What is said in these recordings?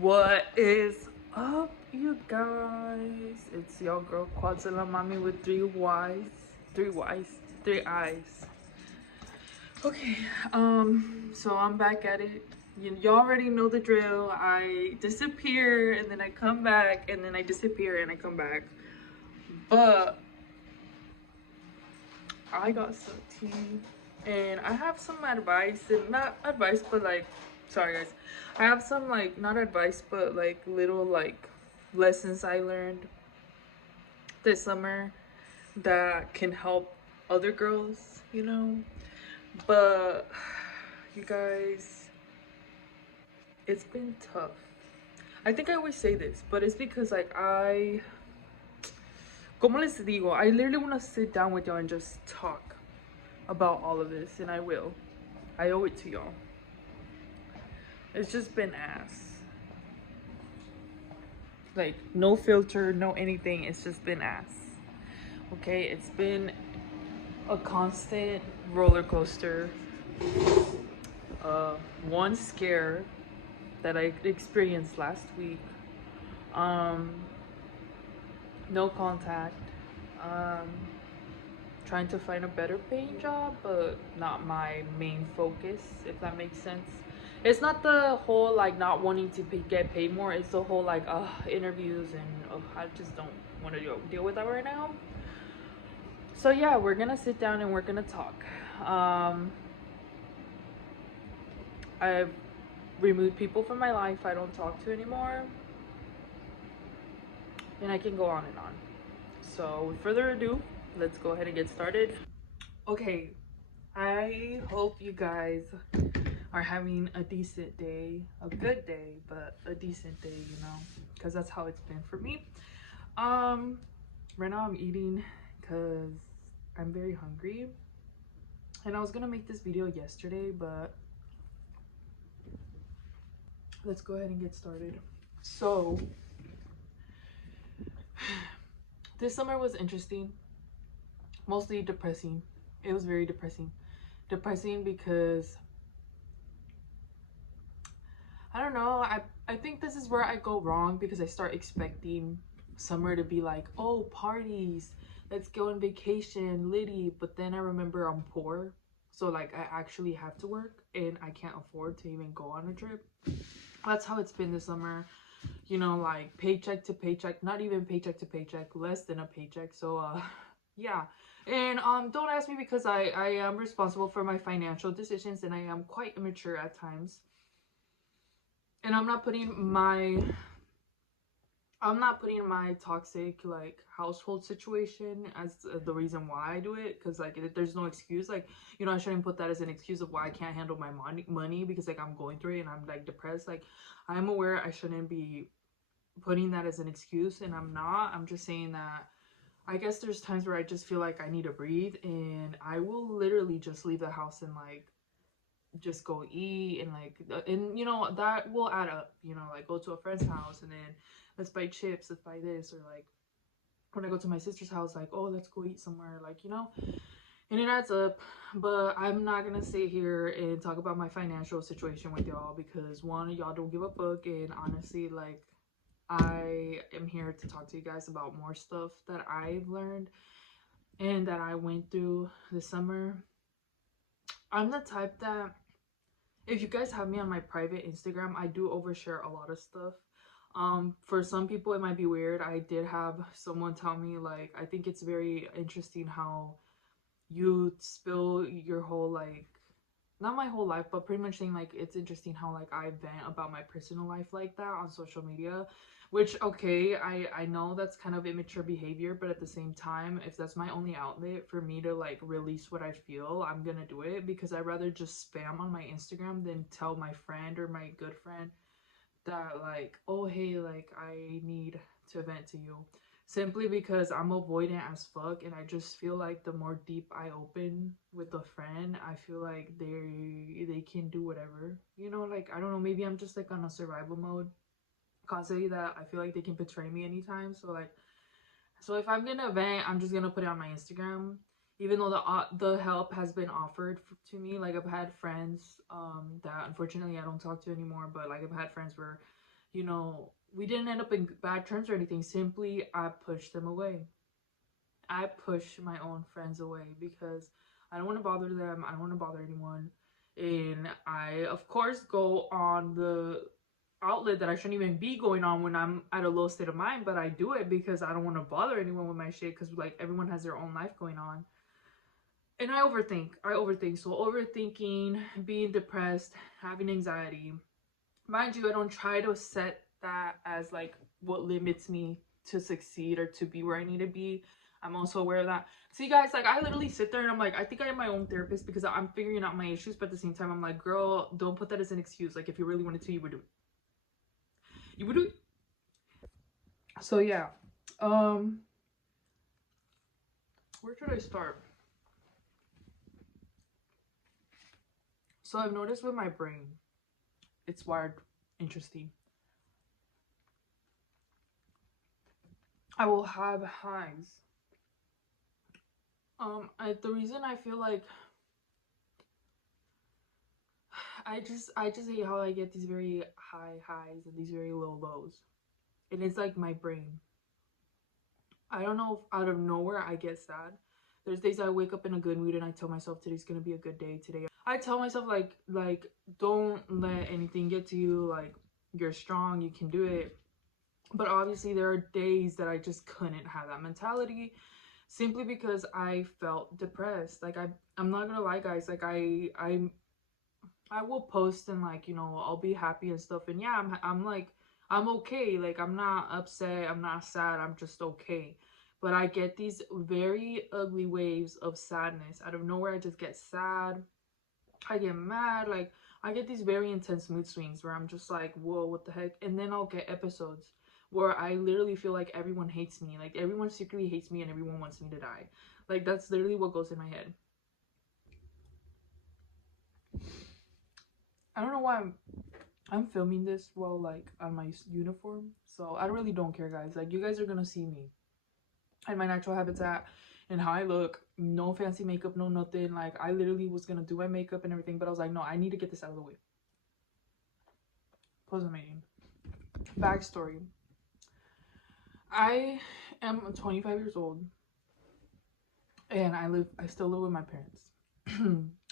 What is up, you guys? It's your girl Quadzilla Mommy with three eyes. Okay, so I'm back at it. Y'all already know the drill. I disappear and then I come back, and then I disappear and I come back. But I got some tea, and I have some advice, and not advice, but like, sorry guys, I have some like not advice, but like little like lessons I learned this summer that can help other girls, you know. But you guys, it's been tough. I think I always say this, but it's because like como les digo, I literally want to sit down with y'all and just talk about all of this, and I will. I owe it to y'all. It's just been ass. Like, no filter, no anything. It's just been ass. Okay? It's been a constant roller coaster. One scare that I experienced last week. No contact. Um, Trying to find a better paying job, but not my main focus, if that makes sense. It's not the whole like not wanting to get paid more, it's the whole like interviews and I just don't want to deal with that right now. So yeah, we're gonna sit down and we're gonna talk. I've removed people from my life I don't talk to anymore, and I can go on and on. So with further ado, let's go ahead and get started. Okay, I hope you guys are having a decent day, a good day, but a decent day, you know, because that's how it's been for me. Um, right now I'm eating because I'm very hungry, and I was gonna make this video yesterday, but let's go ahead and get started. So, this summer was interesting, mostly depressing. It was very depressing. Depressing because I don't know. I think this is where I go wrong because I start expecting summer to be like, oh, parties, let's go on vacation, litty. But then I remember I'm poor, so like I actually have to work and I can't afford to even go on a trip. That's how it's been this summer. You know, like paycheck to paycheck, not even paycheck to paycheck, less than a paycheck. So yeah. And don't ask me because I am responsible for my financial decisions and I am quite immature at times. And I'm not putting my toxic like household situation as the reason why I do it, because like there's no excuse. Like, you know, I shouldn't put that as an excuse of why I can't handle my money because like I'm going through it and I'm like depressed. Like, I'm aware I shouldn't be putting that as an excuse, and I'm not. I'm just saying that I guess there's times where I just feel like I need to breathe, and I will literally just leave the house and like just go eat and like and you know that will add up, you know, like go to a friend's house and then let's buy chips, let's buy this, or like when I go to my sister's house, like, oh, let's go eat somewhere, like, you know, and it adds up. But I'm not gonna sit here and talk about my financial situation with y'all because one, y'all don't give a fuck, and honestly, like, I am here to talk to you guys about more stuff that I've learned and that I went through this summer. I'm the type that, if you guys have me on my private Instagram, I do overshare a lot of stuff. For some people it might be weird. I did have someone tell me like, I think it's very interesting how you spill your whole like, not my whole life, but pretty much saying like it's interesting how like I vent about my personal life like that on social media. Which, okay, I know that's kind of immature behavior, but at the same time, if that's my only outlet for me to like release what I feel, I'm gonna do it, because I'd rather just spam on my Instagram than tell my friend or my good friend that like, oh hey, like I need to vent to you, simply because I'm avoidant as fuck, and I just feel like the more deep I open with a friend, I feel like they can do whatever, you know, like, I don't know, maybe I'm just like on a survival mode constantly, that I feel like they can betray me anytime. So like, so if I'm gonna vent, I'm just gonna put it on my Instagram, even though the help has been offered to me. Like, I've had friends that unfortunately I don't talk to anymore, but like I've had friends where, you know, we didn't end up in bad terms or anything. Simply, I pushed them away. I push my own friends away because I don't want to bother them. I don't want to bother anyone. And I, of course, go on the outlet that I shouldn't even be going on when I'm at a low state of mind, but I do it because I don't want to bother anyone with my shit, because like everyone has their own life going on. And I overthink. So overthinking, being depressed, having anxiety. Mind you, I don't try to set that as like what limits me to succeed or to be where I need to be. I'm also aware of that. See, guys, like I literally sit there and I'm like, I think I am my own therapist because I'm figuring out my issues, but at the same time, I'm like, girl, don't put that as an excuse. Like, if you really wanted to, you would do it. You would do it. So yeah, where should I start? So I've noticed with my brain, it's wired interesting. I will have highs. The reason I feel like I just hate how I get these very high highs and these very low lows. And it's like my brain. I don't know if out of nowhere I get sad. There's days I wake up in a good mood and I tell myself today's gonna be a good day today. I tell myself like don't let anything get to you, like you're strong, you can do it. But obviously there are days that I just couldn't have that mentality simply because I felt depressed. Like I'm not gonna lie, guys, like I will post and like, you know, I'll be happy and stuff, and yeah, I'm like I'm okay, like I'm not upset, I'm not sad, I'm just okay. But I get these very ugly waves of sadness out of nowhere. I just get sad, I get mad, like I get these very intense mood swings where I'm just like, whoa, what the heck? And then I'll get episodes where I literally feel like everyone hates me, like everyone secretly hates me and everyone wants me to die. Like that's literally what goes in my head. I don't know why I'm filming this while like on my uniform, so I really don't care, guys. Like you guys are gonna see me and my natural habitat and how I look. No fancy makeup, no nothing. Like I literally was gonna do my makeup and everything, but I was like, no, I need to get this out of the way. Pause meeting. Backstory. I am 25 years old and I still live with my parents.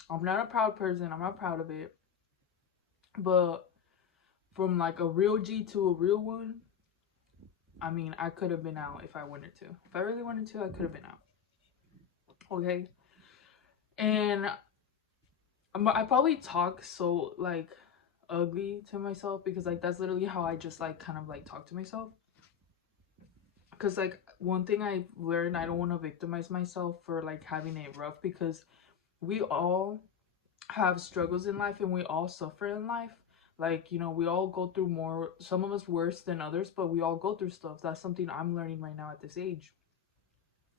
I'm not a proud person, I'm not proud of it. But from like a real G to a real one, I mean, I could have been out if I wanted to. If I really wanted to, I could have been out. Okay. And I probably talk so like ugly to myself because like that's literally how I just like kind of like talk to myself. Because like one thing I learned, I don't want to victimize myself for like having it rough, because we all have struggles in life and we all suffer in life. Like, you know, we all go through more, some of us worse than others, but we all go through stuff. That's something I'm learning right now at this age.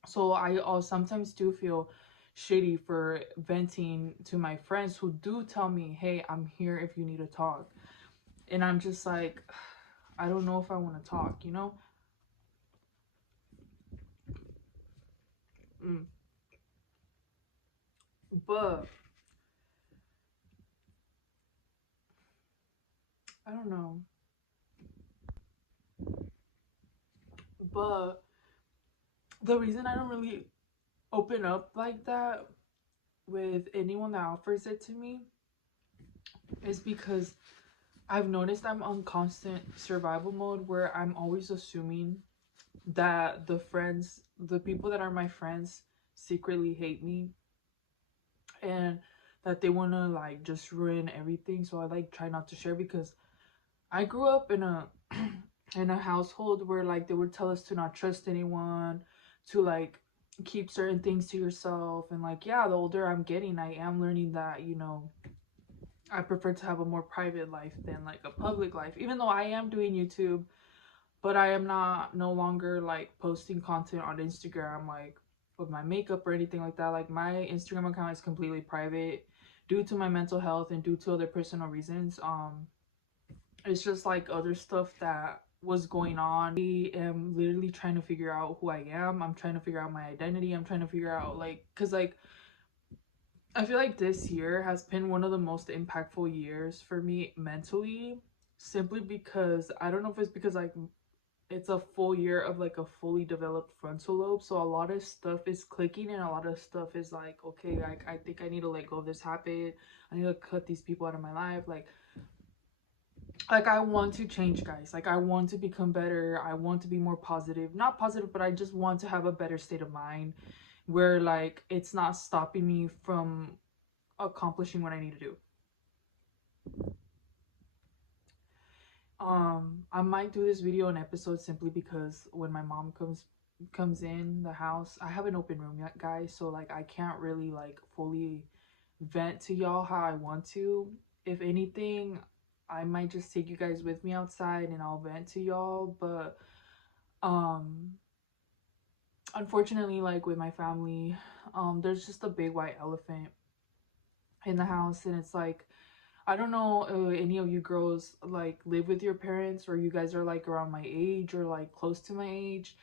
So I sometimes do feel shitty for venting to my friends who do tell me, hey, I'm here if you need to talk. And I'm just like, I don't know if I want to talk, you know? Mm. But I don't know. But the reason I don't really open up like that with anyone that offers it to me is because I've noticed I'm on constant survival mode where I'm always assuming that the people that are my friends secretly hate me and that they want to like just ruin everything. So I like try not to share, because I grew up in a in a household where like they would tell us to not trust anyone, to like keep certain things to yourself. And like, yeah, the older I'm getting, I am learning that, you know, I prefer to have a more private life than like a public life, even though I am doing YouTube. But I am not no longer like posting content on Instagram like with my makeup or anything like that. Like my Instagram account is completely private due to my mental health and due to other personal reasons. It's just like other stuff that was going on. I am literally trying to figure out who I am. I'm trying to figure out my identity. I'm trying to figure out like, cuz like I feel like this year has been one of the most impactful years for me mentally. simply because I don't know if it's because like it's a full year of like a fully developed frontal lobe, so a lot of stuff is clicking and a lot of stuff is like, okay, like I think I need to let go of this habit, I need to cut these people out of my life. Like I want to change, guys. Like I want to become better, I want to be more positive, not positive, but I just want to have a better state of mind where like it's not stopping me from accomplishing what I need to do. I might do this video and episode simply because when my mom comes in the house, I have an open room yet, guys, so like I can't really like fully vent to y'all how I want to. If anything, I might just take you guys with me outside and I'll vent to y'all, but um unfortunately, like with my family, there's just a big white elephant in the house, and it's like I don't know, any of you girls like live with your parents, or you guys are like around my age or like close to my age.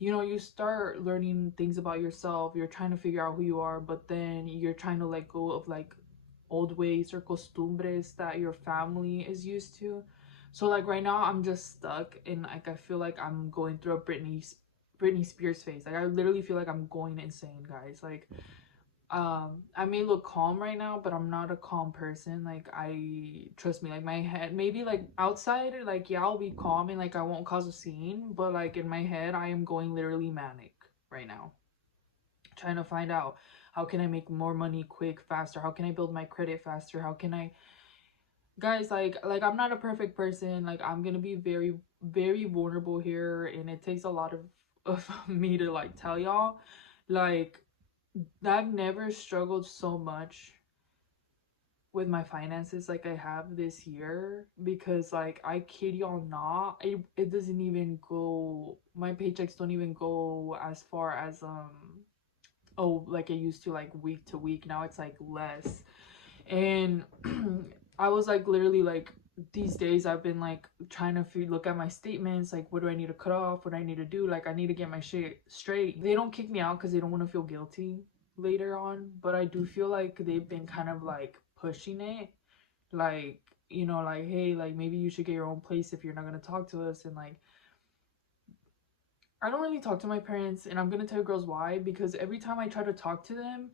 You know, you start learning things about yourself, you're trying to figure out who you are, but then you're trying to let go of like old ways or costumbres that your family is used to. So like right now I'm just stuck, and like I feel like I'm going through a Britney Spears phase. Like I literally feel like I'm going insane, guys. Like I may look calm right now, but I'm not a calm person. Like I trust me, like my head, maybe like outside, like yeah, I'll be calm and like I won't cause a scene, but like in my head I am going literally manic right now, trying to find out how can I make more money quick, faster, how can I build my credit faster, how can I, guys, like I'm not a perfect person. Like I'm gonna be very very vulnerable here, and it takes a lot of me to like tell y'all, like I've never struggled so much with my finances like I have this year, because like I kid y'all not, it doesn't even go, my paychecks don't even go as far as oh, like it used to, like week to week. Now it's like less. And I was like literally like these days I've been like trying to look at my statements, like what do I need to cut off, what do I need to do, like I need to get my shit straight. They don't kick me out because they don't want to feel guilty later on, but I do feel like they've been kind of like pushing it, like, you know, like hey, like maybe you should get your own place if you're not going to talk to us. And like I don't really talk to my parents, and I'm going to tell you girls why, because every time I try to talk to them,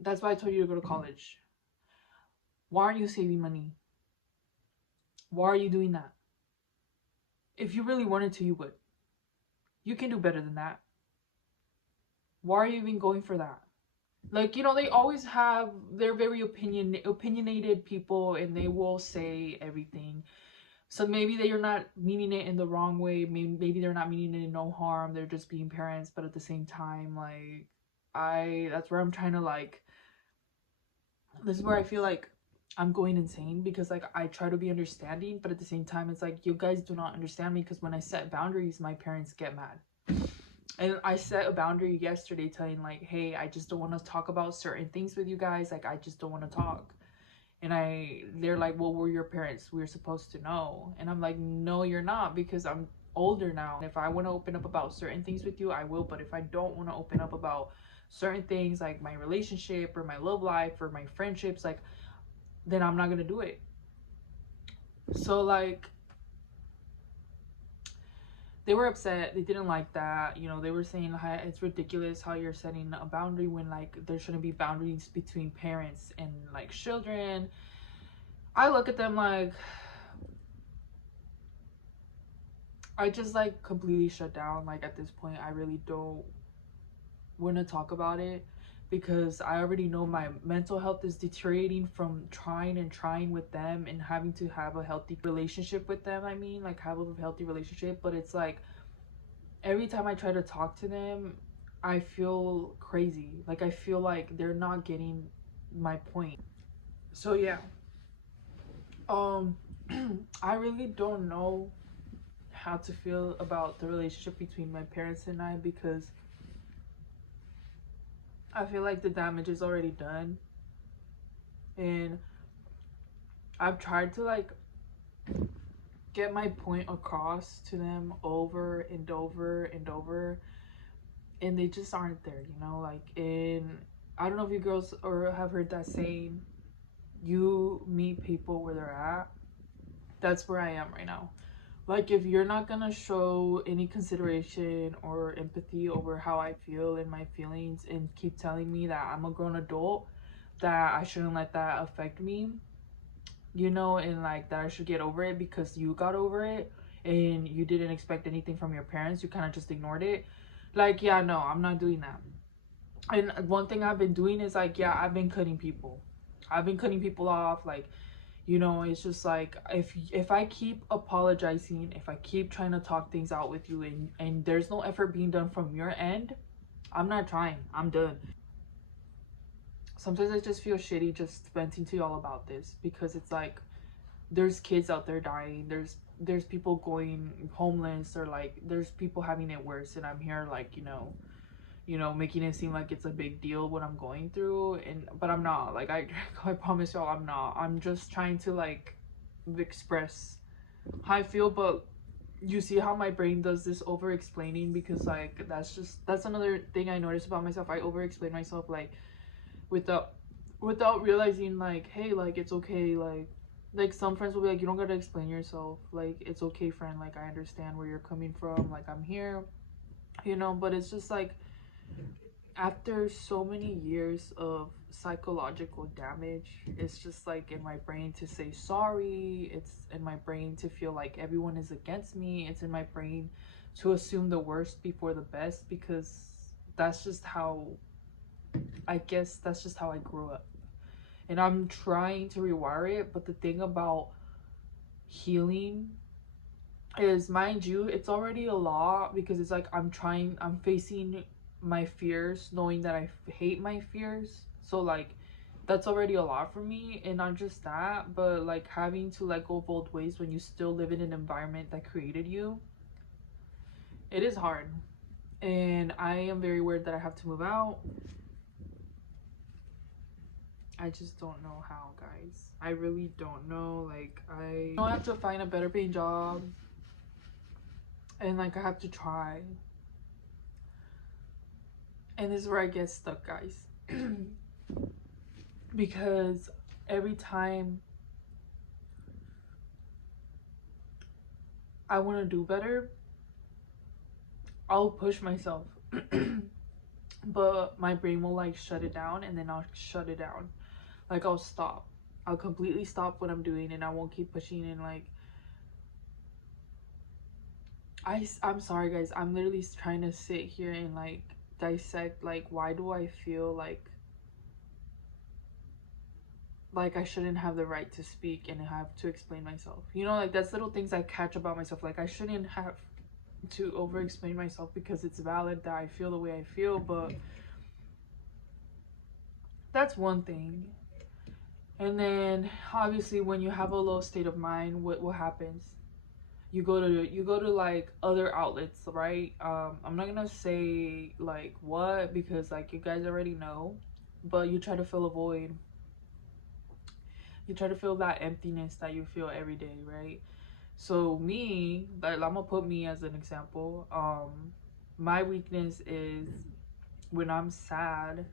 that's why I told you to go to college. Why aren't you saving money? Why are you doing that? If you really wanted to, you would. You can do better than that. Why are you even going for that? Like, you know, they always have, they're very opinionated people, and they will say everything. So maybe they're not meaning it in the wrong way. Maybe they're not meaning it in no harm. They're just being parents. But at the same time, like, that's where I'm trying to like, this is where I feel like I'm going insane, because like I try to be understanding, but at the same time it's like you guys do not understand me, because when I set boundaries, my parents get mad. And I set a boundary yesterday telling like, hey, I just don't want to talk about certain things with you guys, like I just don't want to talk. And they're like, well, we're your parents, we're supposed to know. And I'm like, no, you're not, because I'm older now. If I want to open up about certain things with you, I will. But if I don't want to open up about certain things like my relationship or my love life or my friendships, like then I'm not gonna do it. So like they were upset, they didn't like that, you know, they were saying it's ridiculous how you're setting a boundary when like there shouldn't be boundaries between parents and like children. I look at them like, I just like completely shut down. Like at this point I really don't want to talk about it, because I already know my mental health is deteriorating from trying and trying with them and having to have a healthy relationship with them. I mean, like have a healthy relationship, but it's like every time I try to talk to them, I feel crazy. Like I feel like they're not getting my point. So yeah, um I really don't know how to feel about the relationship between my parents and I, because I feel like the damage is already done, and I've tried to like get my point across to them over and over and over, and they just aren't there, you know. Like, in, I don't know if you girls or have heard that saying, you meet people where they're at. That's where I am right now. Like, if you're not gonna show any consideration or empathy over how I feel and my feelings and keep telling me that I'm a grown adult, that I shouldn't let that affect me, you know, and like that I should get over it because you got over it and you didn't expect anything from your parents, you kind of just ignored it. Like, yeah, no, I'm not doing that. And one thing I've been doing is like, yeah, I've been cutting people. I've been cutting people off. Like, you know, it's just like, if I keep apologizing, if I keep trying to talk things out with you, and there's no effort being done from your end, I'm not trying. I'm done. Sometimes I just feel shitty just venting to y'all about this because it's like, there's kids out there dying. There's people going homeless, or like there's people having it worse, and I'm here like, making it seem like it's a big deal what I'm going through, and but I'm not. Like, I promise y'all I'm not. I'm just trying to like express how I feel. But you see how my brain does this over explaining, because like that's another thing I noticed about myself. I over explain myself, like, without realizing, like, hey, like, it's okay. Like some friends will be like, you don't gotta explain yourself, like, it's okay, friend, like, I understand where you're coming from, like, I'm here, but it's just like, after so many years of psychological damage, it's just like in my brain to say sorry. It's in my brain to feel like everyone is against me. It's in my brain to assume the worst before the best, because that's just how, I guess that's just how I grew up. And I'm trying to rewire it. But the thing about healing is, mind you, it's already a lot, because it's like I'm facing my fears, knowing that I hate my fears. So like, that's already a lot for me. And not just that, but like having to let go both ways when you still live in an environment that created you, it is hard. And I am very worried that I have to move out. I just don't know how, guys. I really don't know. Like, I know I have to find a better paying job, and like I have to try. And this is where I get stuck, guys. Because every time I want to do better, I'll push myself. But my brain will like shut it down, and then I'll shut it down. Like, I'll stop. I'll completely stop what I'm doing, and I won't keep pushing. And like, I'm sorry, guys. I'm literally trying to sit here and like dissect, like, why do I feel like I shouldn't have the right to speak and have to explain myself. Like, that's little things I catch about myself. Like, I shouldn't have to over explain myself, because it's valid that I feel the way I feel. But that's one thing. And then obviously, when you have a low state of mind, what happens? You go to like other outlets, right? I'm not gonna say like what, because like you guys already know, but you try to fill a void. You try to fill that emptiness that you feel every day, right? So me, like, I'm gonna put me as an example. My weakness is, when I'm sad,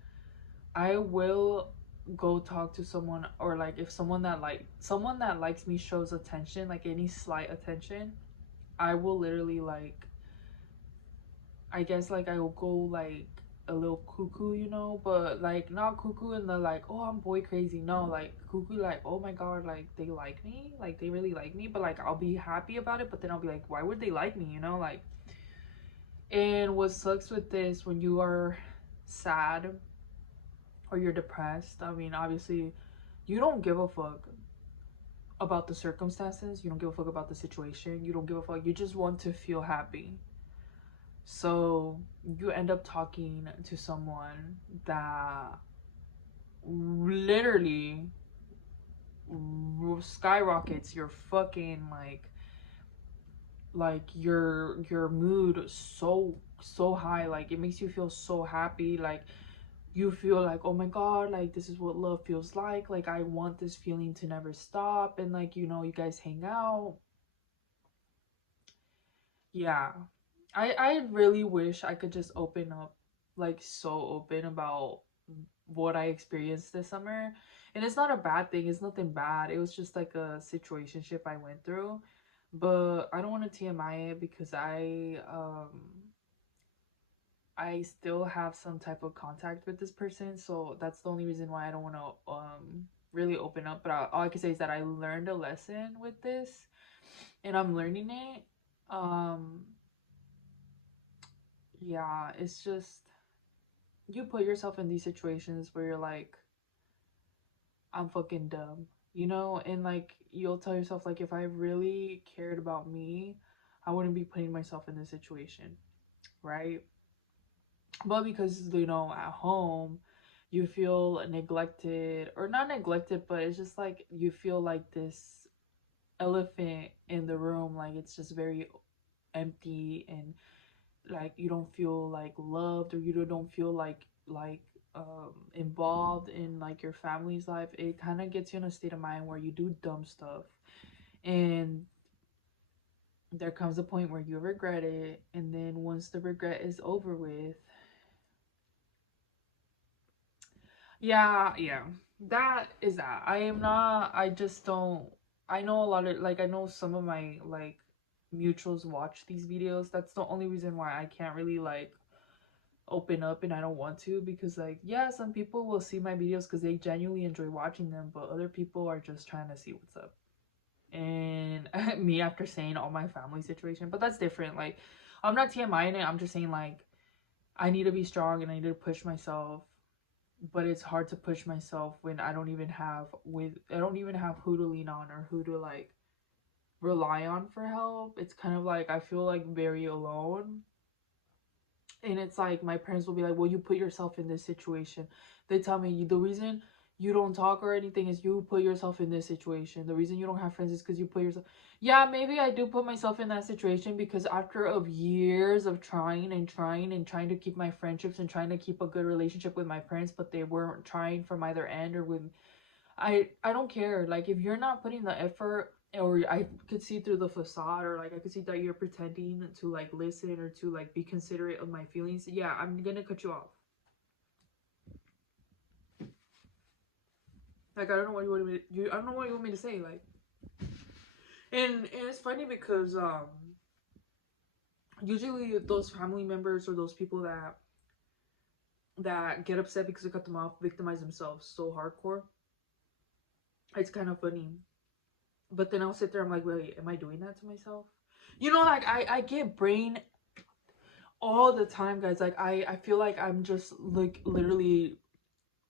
I will go talk to someone, or like, if someone that likes me shows attention, like any slight attention, I will literally, like, I guess, like, I will go like a little cuckoo, but like, not cuckoo in the like, oh, I'm boy crazy. No, like cuckoo, like, oh my god, like, they like me, like, they really like me. But like, I'll be happy about it, but then I'll be like, why would they like me, like. And what sucks with this, when you are sad or you're depressed, I mean, obviously you don't give a fuck about the circumstances, you don't give a fuck about the situation, you don't give a fuck, you just want to feel happy. So you end up talking to someone that literally skyrockets your fucking like your mood so high. Like, it makes you feel so happy. Like, you feel like, oh my god, like, this is what love feels like I want this feeling to never stop. And like, you guys hang out. Yeah, I really wish I could just open up, like, so open about what I experienced this summer. And it's not a bad thing, it's nothing bad, it was just like a situationship I went through. But I don't want to TMI it because I still have some type of contact with this person, so that's the only reason why I don't want to really open up. But all I can say is that I learned a lesson with this, and I'm learning it. um yeah, it's just, you put yourself in these situations where you're like, I'm fucking dumb, you know? And like, you'll tell yourself, like, if I really cared about me, I wouldn't be putting myself in this situation, right? But because, you know, at home, you feel neglected, or not neglected, but it's just like you feel like this elephant in the room, like it's just very empty, and like you don't feel like loved, or you don't feel like involved in like your family's life. It kind of gets you in a state of mind where you do dumb stuff, and there comes a point where you regret it, and then once the regret is over with, yeah, that is that. I am not, I just don't, I know a lot of, like, I know some of my like mutuals watch these videos. That's the only reason why I can't really like open up, and I don't want to, because like, yeah, some people will see my videos because they genuinely enjoy watching them, but other people are just trying to see what's up. And me, after saying all my family situation, but that's different. Like, I'm not TMIing it, I'm just saying like, I need to be strong and I need to push myself. But it's hard to push myself when I don't even have who to lean on, or who to like rely on for help. It's kind of like I feel like very alone. And it's like my parents will be like, well, you put yourself in this situation. They tell me, the reason you don't talk or anything is you put yourself in this situation. The reason you don't have friends is because you put yourself. Yeah, maybe I do put myself in that situation, because after of years of trying and trying and trying to keep my friendships and trying to keep a good relationship with my parents, but they weren't trying from either end, or with, I don't care. Like, if you're not putting the effort, or I could see through the facade, or like I could see that you're pretending to like listen, or to like be considerate of my feelings, yeah, I'm gonna cut you off. Like, I don't know what you want me to, I don't know what you want me to say. Like, and it's funny because usually those family members, or those people that get upset because I cut them off, victimize themselves so hardcore. It's kind of funny. But then I'll sit there, I'm like, wait, am I doing that to myself? You know, like, I get brain all the time, guys. Like, I feel like I'm just like literally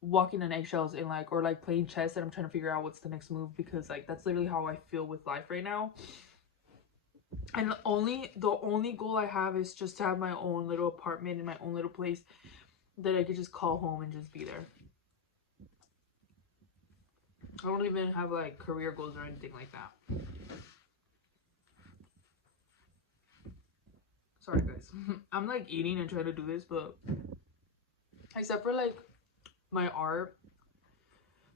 walking on eggshells, and like, or like playing chess, and I'm trying to figure out what's the next move, because like that's literally how I feel with life right now. And the only goal I have is just to have my own little apartment in my own little place that I could just call home and just be there. I don't even have like career goals or anything like that. Sorry, guys. I'm like eating and trying to do this, but except for like my art,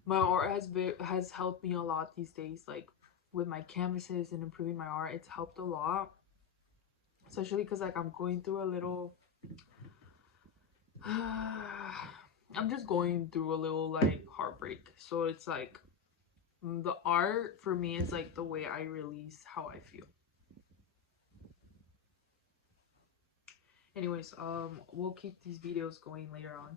has helped me a lot these days. Like, with my canvases and improving my art, it's helped a lot. Especially because like I'm going through a little I'm just going through a little like heartbreak. So it's like the art for me is like the way I release how I feel. Anyways, we'll keep these videos going later on.